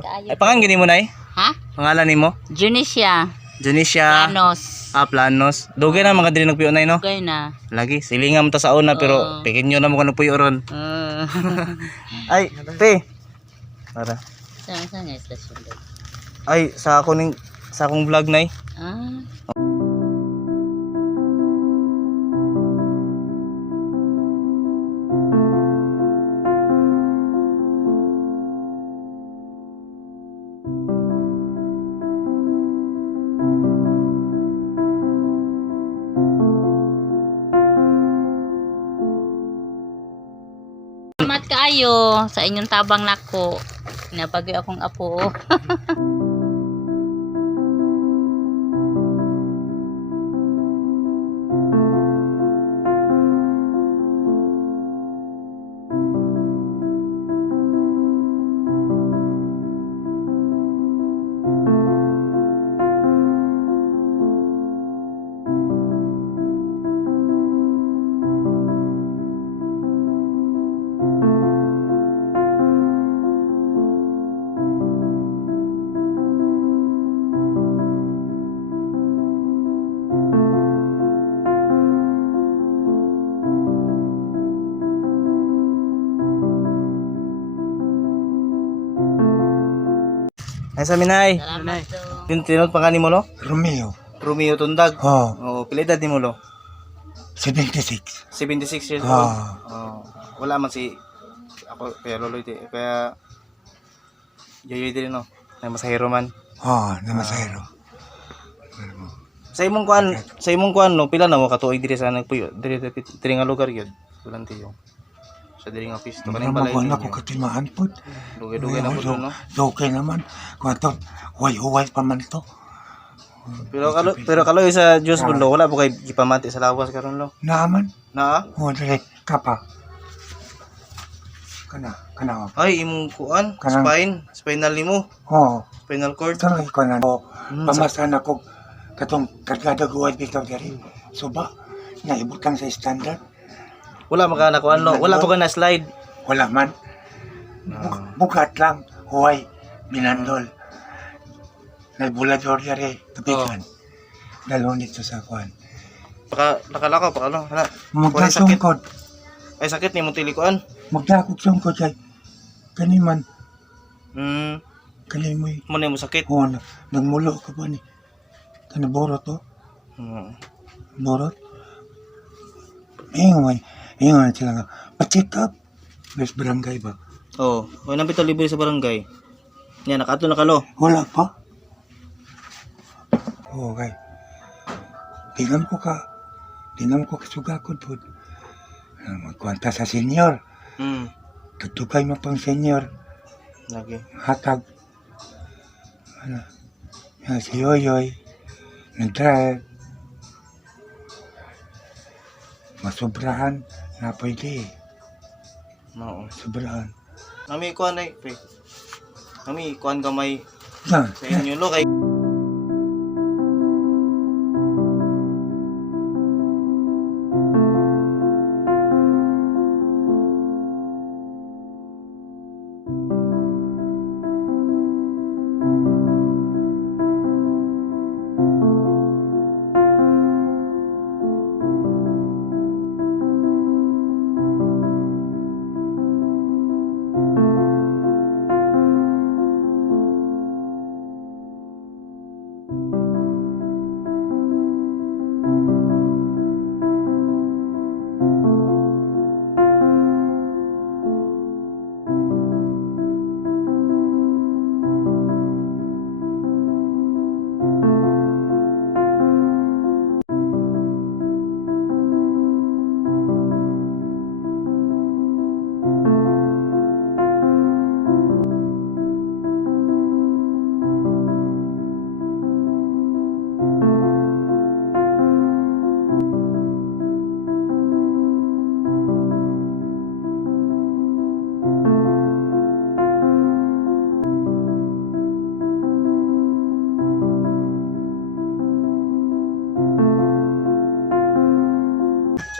Ay, pangan gini mo na Ha? Pangalan ni mo? Junicia. Junicia. Planos. Ah, planos. Dugay na mga diri nagpuyo na no. Okay na. Lagi silingam ta sa una pero Oo. pekinyo na mo kung nagpuyo ron. Uh, Ay, te. Para. saan saan nga doon? Ay, sa ako ning sa akong vlog nay. Ah. Salamat kaayo sa inyong tabang nako. Napagay akong apo. Ay sa minay. Salamat do. Tin tinod pangan mo lo? Romeo. Romeo Tundag. Oh, Oh, pilidad ni mo lo? 76. 76 years old. Ah. Oh, wala man si ako kaya loloy ti kaya yoyoy din no. Ay masahero man. Oh, na masahero. Sa imong kuan, sa imong kuan no, pila na mo katuig diri sa nagpuyo. Diri diri nga lugar gyud. Walang tiyo. Sa diri nga pisto kaning balay. magwan ako katimaan po. Dugay-dugay na po so, no. so okay naman. Ito, huway-huway pa man ito. Pero kalo pero kalo sa Dios bulo wala po kay gipamati sa lawas karon lo. Naaman. Na? Oh, dali. Kapa. Kana, kana. Ay imong kuan, Kanang- spine, spinal nimo, Oh, spinal cord. lang ikaw na. Oh, Mm, sa- pamasan ako katong kargada guwad dito diri. So ba, naibutang sa standard. Wala maka na kuan lo, wala pa ka na slide. Wala man. Ah. Bukat lang. Huway. Minandol. Nagbulador yari. Tapikan. Dalawang dito sa kwan. Paka nakalakaw pa ano, hala. Magdasungkod. Ay sakit ni mo tilikuan. Magdakog sungkod kay kaniman. Hmm, Kani mo mo mo sakit. Oh, na, nagmulo ka ba ni? Kanaborot to? Hmm. Borot? Ingon. Ingon sila nga. Pa-check up. Best barangay ba? Oh, oy nang pito libre sa barangay. Nya nakato na kalo. Wala pa. Oo, kay. Tingnan ko ka. Tingnan ko kasugakod po. Magkwanta sa senior. Hmm. Tutugay mo pang senior. Lagi. Hatag. Ano? Yan, si Yoyoy. Nag-drive. Masobrahan. Na pwede. Oo. Sobrahan. Nami kuan ay, pre. Nami kuan gamay Yan. sa inyo lo kay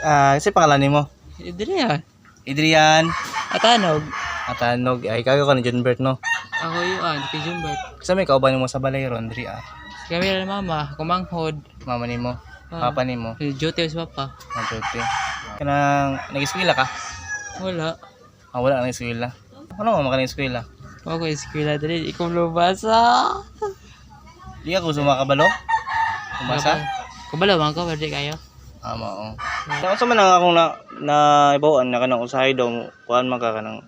Ah, si pangalan nimo? Yan. Adrian Atanog. Atanog. Ay kago ka ni John Bert no. Ako yun kay Jumbert. Kasi may kauban mo sa balay ron, diri ah. Kami na mama, kumanghod. Mama nimo, Ah, papa nimo, Si Jote sa papa. mabuti. Kanang nag-eskwela ka? Wala. Ah, wala nang eskwela. Ano mo ka nang eskwela? Ako eskwela dali, ikaw lumabasa. Di ako sumakabalo? Kumbasa? Kabalo man ka, pwede kayo. Ah, mao. Kung sa man ang akong na na ibawaan na kanang usahay daw kuan man ka kanang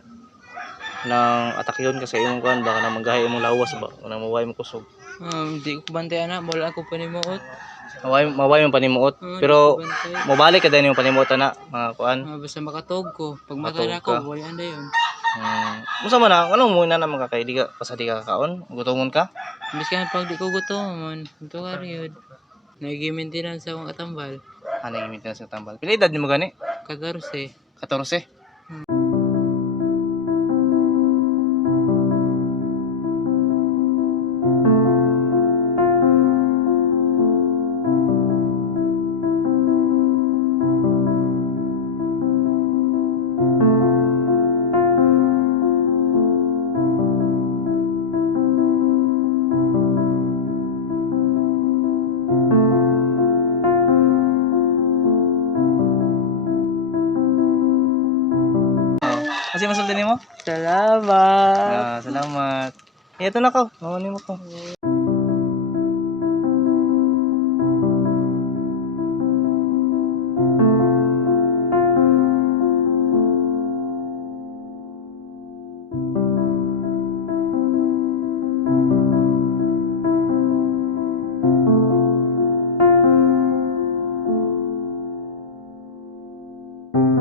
nang atakyon ka sa imong kuan ba kanang magahay imong lawas ba kanang maway mo kusog. Um, di ko bantayan na, wala ako panimuot. Maway maway mo panimuot Ah, pero bantay. mobalik ka din yung panimuot na mga kuan. Ah, basta makatog ko. Pag matala ka. ko, wala anda yun. Hmm. Unsa man na ano mo na naman ka kay di ka pasadi ka kaon? Gutomon ka? Imbis ka pag di ko gutom man. Ito Nag-maintenance sa akong katambal. Yung maintenance sa tambal? Pila edad mo gani? Katarse. 14. Kasi masulti nimo? Salamat! Ah, salamat. Ito na ko. Mawani mo ko.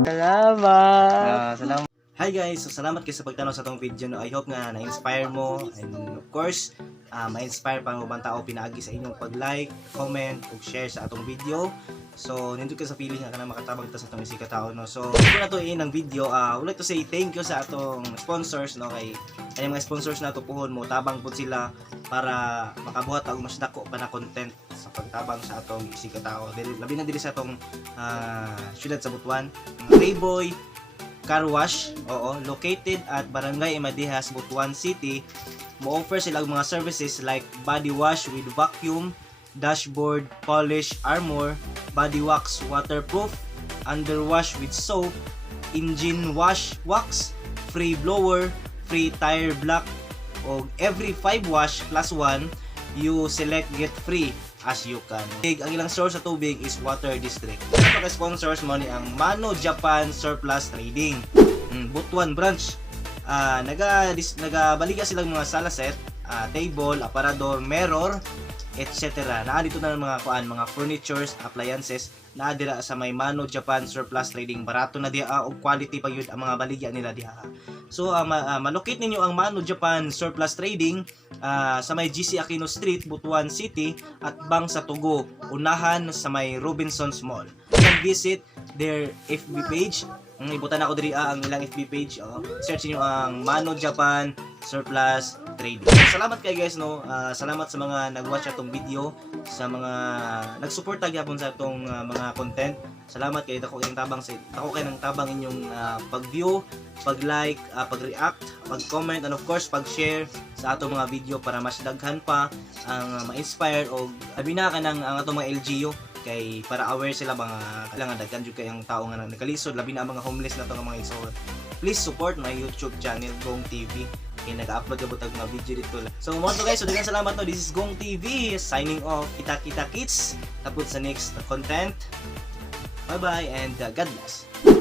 Salamat! Ah, salamat. Hi guys, so salamat kayo sa pagtanaw sa tong video no. I hope nga na-inspire mo and of course, ah, ma-inspire pa ang ubang tao pinaagi sa inyong pag-like, comment, ug share sa atong video. So, nindot ka sa pili nga kana makatabang ta sa atong isika tao no. So, kung na to in ang video, ah, would like to say thank you sa atong sponsors no kay kay mga sponsors na to puhon mo tabang pud sila para makabuhat og mas dako pa na content sa pagtabang sa atong isika tao. Labi na dili sa atong ah, syudad sa Butuan. Playboy, Car Wash, oo, located at Barangay Imadihas, Butuan City. Mo-offer sila mga services like body wash with vacuum, dashboard, polish, armor, body wax waterproof, underwash with soap, engine wash wax, free blower, free tire block, o every 5 wash plus 1, you select get free as you can. Ang ilang source sa tubig is Water District. Ang sponsors mo ni ang Mano Japan Surplus Trading. Mm, Butuan branch. Ah, naga dis, nagabaliga silang mga sala set, ah, table, aparador, mirror, etc. Naa dito na ng mga kuan, mga furnitures, appliances na dira sa may Mano Japan Surplus Trading. Barato na diha og quality pa yun ang mga baligya nila diha. So uh, ma- ah, malocate ninyo ang Mano Japan Surplus Trading ah, sa may GC Aquino Street, Butuan City at Bang sa Tugo, unahan sa may Robinsons Mall. You can visit their FB page. Mm, ibutan ako diri ah, ang ilang FB page. Oh. Search niyo ang Mano Japan Surplus Trading. Salamat kay guys no. Ah, salamat sa mga nag-watch atong video, sa mga nagsuporta gyapon sa atong ah, mga content. Salamat kay dako kayong tabang sa dako kay ng tabang inyong ah, pag-view, pag-like, ah, pag-react, pag-comment and of course pag-share sa atong mga video para mas daghan pa ang ah, ma-inspire o labi na ka ng ang atong mga LGU kay para aware sila mga kailangan daghan jud kay ang tao nga nagkalisod labi na ang mga homeless na to mga igsoon. Please support my YouTube channel Gong TV kay nag-upload ka butag mga video dito. So mo to guys, so daghang salamat no. This is Gong TV signing off. Kita kita kids tapos sa next content. Bye bye and uh, God bless.